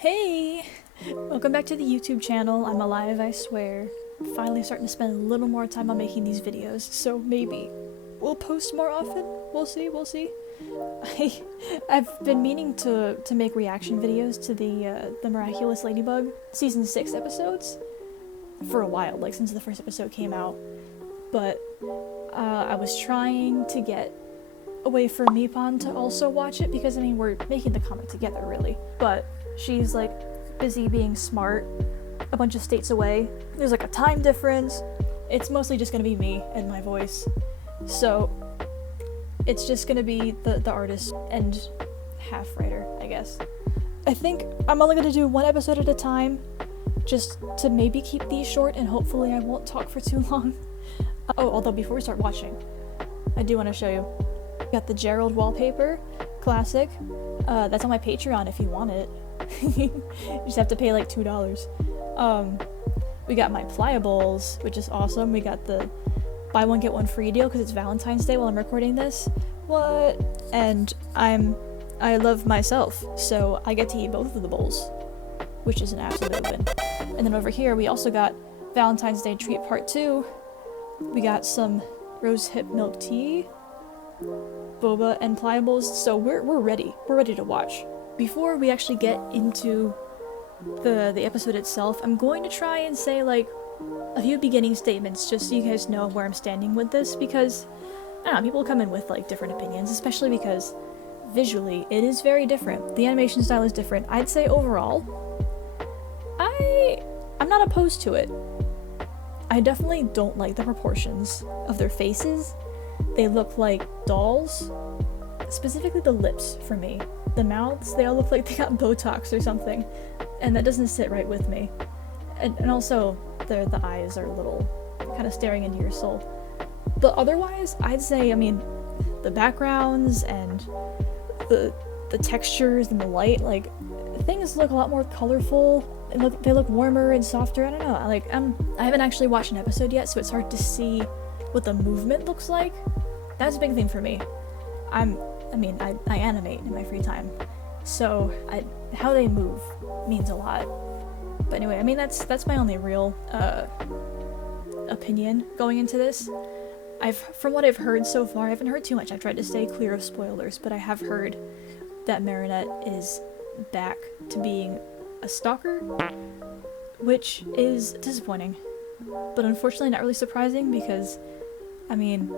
Hey! Welcome back to the YouTube channel. I'm alive, I swear. Finally starting to spend a little more time on making these videos, so maybe we'll post more often? We'll see. I've been meaning to make reaction videos to the Miraculous Ladybug Season 6 episodes for a while, like since the first episode came out, but I was trying to get a way for Meepon to also watch it, because I mean, we're making the comic together, really, but she's like busy being smart a bunch of states away. There's like a time difference. It's mostly just gonna be me and my voice, so it's just gonna be the artist and half writer, I guess. I think I'm only gonna do one episode at a time, just to maybe keep these short, and hopefully I won't talk for too long. Although before we start watching, I do want to show you. Got the Gerald wallpaper, classic. That's on my Patreon if you want it. You just have to pay like $2. We got my Pliables, which is awesome. We got the buy one get one free deal because it's Valentine's Day while I'm recording this. What? And I love myself, so I get to eat both of the bowls, which is an absolute win. And then over here we also got Valentine's Day treat part 2. We got some rose hip milk tea, boba, and Pliables, so we're ready. We're ready to watch. Before we actually get into the episode itself, I'm going to try and say like a few beginning statements just so you guys know where I'm standing with this, because I don't know, people come in with like different opinions, especially because visually it is very different. The animation style is different. I'd say overall, I'm not opposed to it. I definitely don't like the proportions of their faces. They look like dolls, specifically the lips for me. The mouths, they all look like they got Botox or something, and that doesn't sit right with me. And also, the eyes are a little kind of staring into your soul. But otherwise, I'd say, I mean, the backgrounds and the textures and the light, like, things look a lot more colorful. They look warmer and softer. I don't know. Like, I haven't actually watched an episode yet, so it's hard to see what the movement looks like. That's a big thing for me. I animate in my free time, so how they move means a lot. But anyway, I mean, that's my only real opinion going into this. From what I've heard so far, I haven't heard too much. I've tried to stay clear of spoilers, but I have heard that Marinette is back to being a stalker, which is disappointing, but unfortunately not really surprising, because I mean,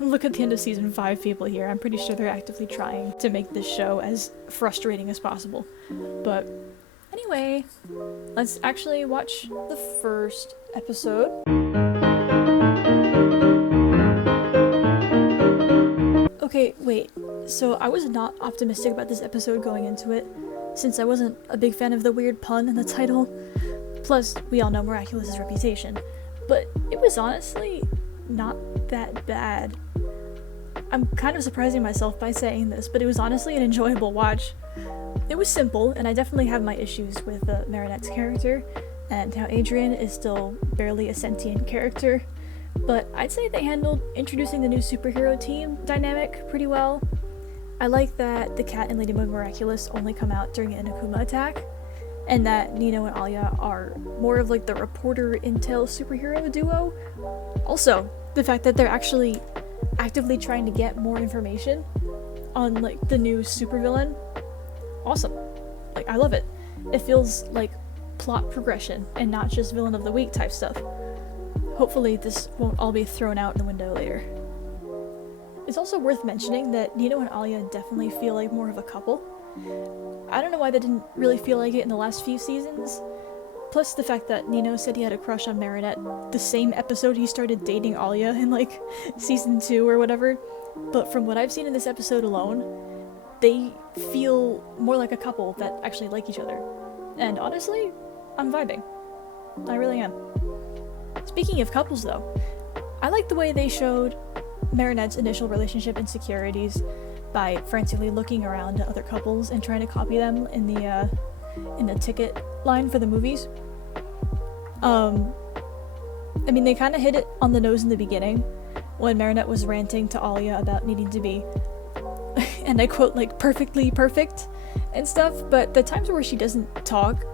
look at the end of season 5 people here. I'm pretty sure they're actively trying to make this show as frustrating as possible. But anyway, let's actually watch the first episode. Okay, wait. So I was not optimistic about this episode going into it, since I wasn't a big fan of the weird pun in the title. Plus, we all know Miraculous's reputation. But it was honestly not that bad. I'm kind of surprising myself by saying this, but it was honestly an enjoyable watch. It was simple, and I definitely have my issues with Marinette's character, and how Adrian is still barely a sentient character, but I'd say they handled introducing the new superhero team dynamic pretty well. I like that the Cat and Ladybug Miraculous only come out during an Akuma attack, and that Nino and Alia are more of like the reporter intel superhero duo. Also, the fact that they're actually actively trying to get more information on like the new supervillain, awesome. Like, I love it. It feels like plot progression and not just villain of the week type stuff. Hopefully this won't all be thrown out the window later. It's also worth mentioning that Nino and Alia definitely feel like more of a couple. I don't know why they didn't really feel like it in the last few seasons. Plus the fact that Nino said he had a crush on Marinette the same episode he started dating Alia in like season 2 or whatever. But from what I've seen in this episode alone, they feel more like a couple that actually like each other. And honestly, I'm vibing. I really am. Speaking of couples though, I like the way they showed Marinette's initial relationship insecurities by frantically looking around at other couples and trying to copy them in the ticket line for the movies. I mean, they kind of hit it on the nose in the beginning when Marinette was ranting to Alia about needing to be, and I quote, like, perfectly perfect, and stuff, but the times where she doesn't talk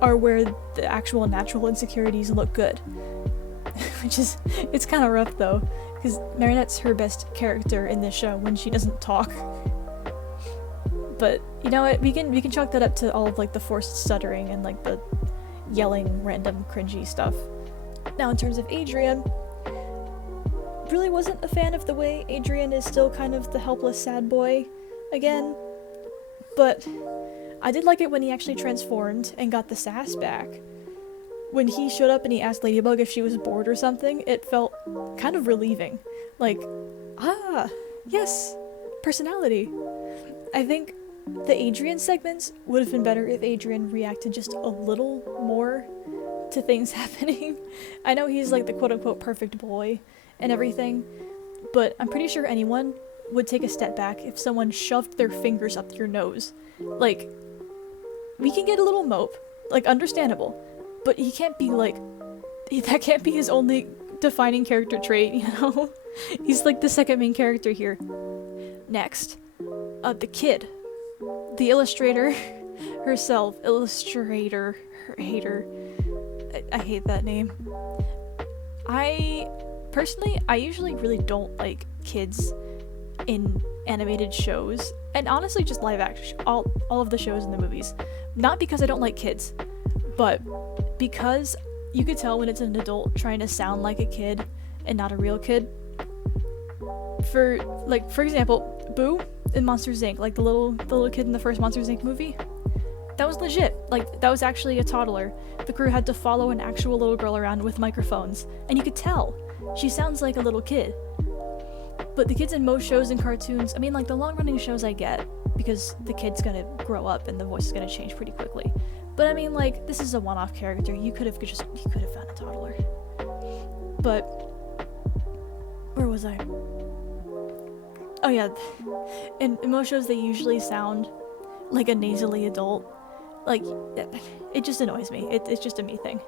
are where the actual natural insecurities look good. Which is, it's kind of rough though, because Marinette's her best character in this show when she doesn't talk. But you know what, we can chalk that up to all of like the forced stuttering and like the yelling random cringy stuff. Now in terms of Adrian, really wasn't a fan of the way Adrian is still kind of the helpless sad boy again, but I did like it when he actually transformed and got the sass back. When he showed up and he asked Ladybug if she was bored or something, it felt kind of relieving. Like, ah, yes, personality. I think the Adrian segments would have been better if Adrian reacted just a little more to things happening. I know he's like the quote-unquote perfect boy and everything, but I'm pretty sure anyone would take a step back if someone shoved their fingers up your nose. Like, we can get a little mope, like, understandable, but he can't be like, that can't be his only defining character trait, you know? He's like the second main character here. Next, the kid. The illustrator herself. Illustrator. Hater. I hate that name. Personally, I usually really don't like kids in animated shows, and honestly just live action, all of the shows and the movies. Not because I don't like kids, but because you could tell when it's an adult trying to sound like a kid and not a real kid. For example, Boo in Monsters Inc., like the little kid in the first Monsters Inc. movie, that was legit. Like, that was actually a toddler. The crew had to follow an actual little girl around with microphones, and you could tell she sounds like a little kid. But the kids in most shows and cartoons, I mean, like the long-running shows I get, because the kid's gonna grow up and the voice is gonna change pretty quickly. But I mean, like, this is a one-off character. You could have found a toddler. But where was I? Oh yeah, in most shows they usually sound like a nasally adult. Like, it just annoys me. It's just a me thing.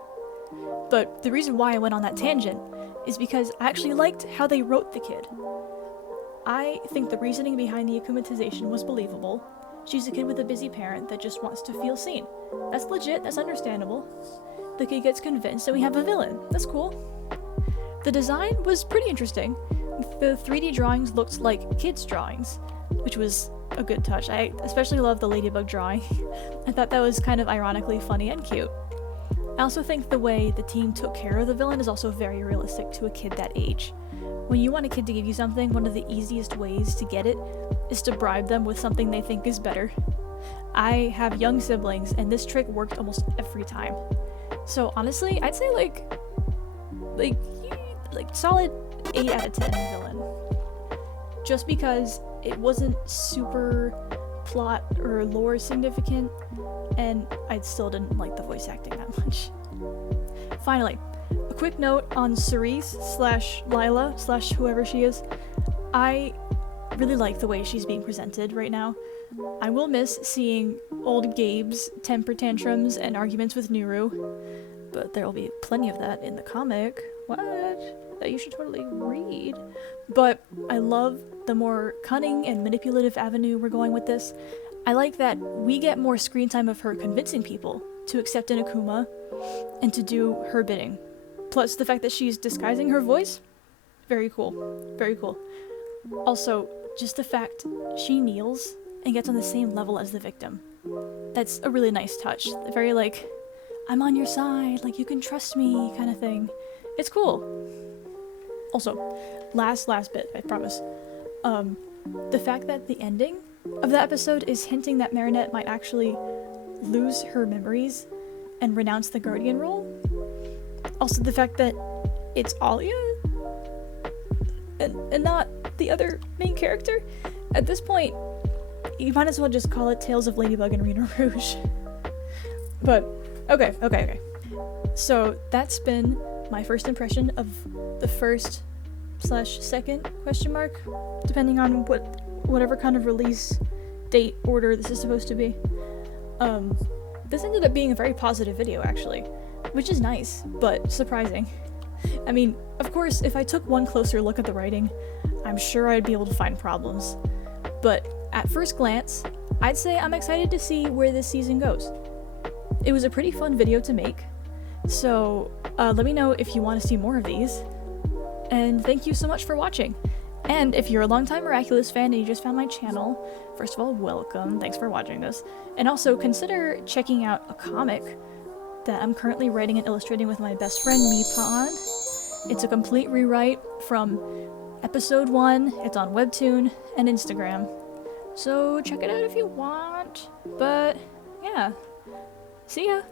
But the reason why I went on that tangent is because I actually liked how they wrote the kid. I think the reasoning behind the akumatization was believable. She's a kid with a busy parent that just wants to feel seen. That's legit, that's understandable. The kid gets convinced and we have a villain. That's cool. The design was pretty interesting. The 3D drawings looked like kids' drawings, which was a good touch. I especially love the Ladybug drawing. I thought that was kind of ironically funny and cute. I also think the way the team took care of the villain is also very realistic to a kid that age. When you want a kid to give you something, one of the easiest ways to get it is to bribe them with something they think is better. I have young siblings, and this trick worked almost every time. So honestly, I'd say like solid 8 out of 10 villain. Just because it wasn't super plot or lore significant, and I still didn't like the voice acting that much. Finally, a quick note on Cerise / Lila / whoever she is. I really like the way she's being presented right now. I will miss seeing old Gabe's temper tantrums and arguments with Nuru, but there will be plenty of that in the comic. What? That you should totally read. But I love the more cunning and manipulative avenue we're going with this. I like that we get more screen time of her convincing people to accept an Akuma and to do her bidding. Plus the fact that she's disguising her voice, very cool, very cool. Also, just the fact she kneels and gets on the same level as the victim. That's a really nice touch. Very like, I'm on your side, like you can trust me kind of thing. It's cool. Also, last bit, I promise. The fact that the ending of the episode is hinting that Marinette might actually lose her memories and renounce the guardian role. Also the fact that it's Alia and not the other main character. At this point, you might as well just call it Tales of Ladybug and Rena Rouge. But, okay. So that's been my first impression of the first / second question mark, depending on whatever kind of release date order this is supposed to be. This ended up being a very positive video actually, which is nice, but surprising. I mean, of course, if I took one closer look at the writing, I'm sure I'd be able to find problems. But at first glance, I'd say I'm excited to see where this season goes. It was a pretty fun video to make, so let me know if you want to see more of these. And thank you so much for watching. And if you're a longtime Miraculous fan and you just found my channel, first of all, welcome, thanks for watching this. And also consider checking out a comic that I'm currently writing and illustrating with my best friend Mipa. It's a complete rewrite from episode 1, it's on Webtoon and Instagram. So check it out if you want, but yeah, see ya!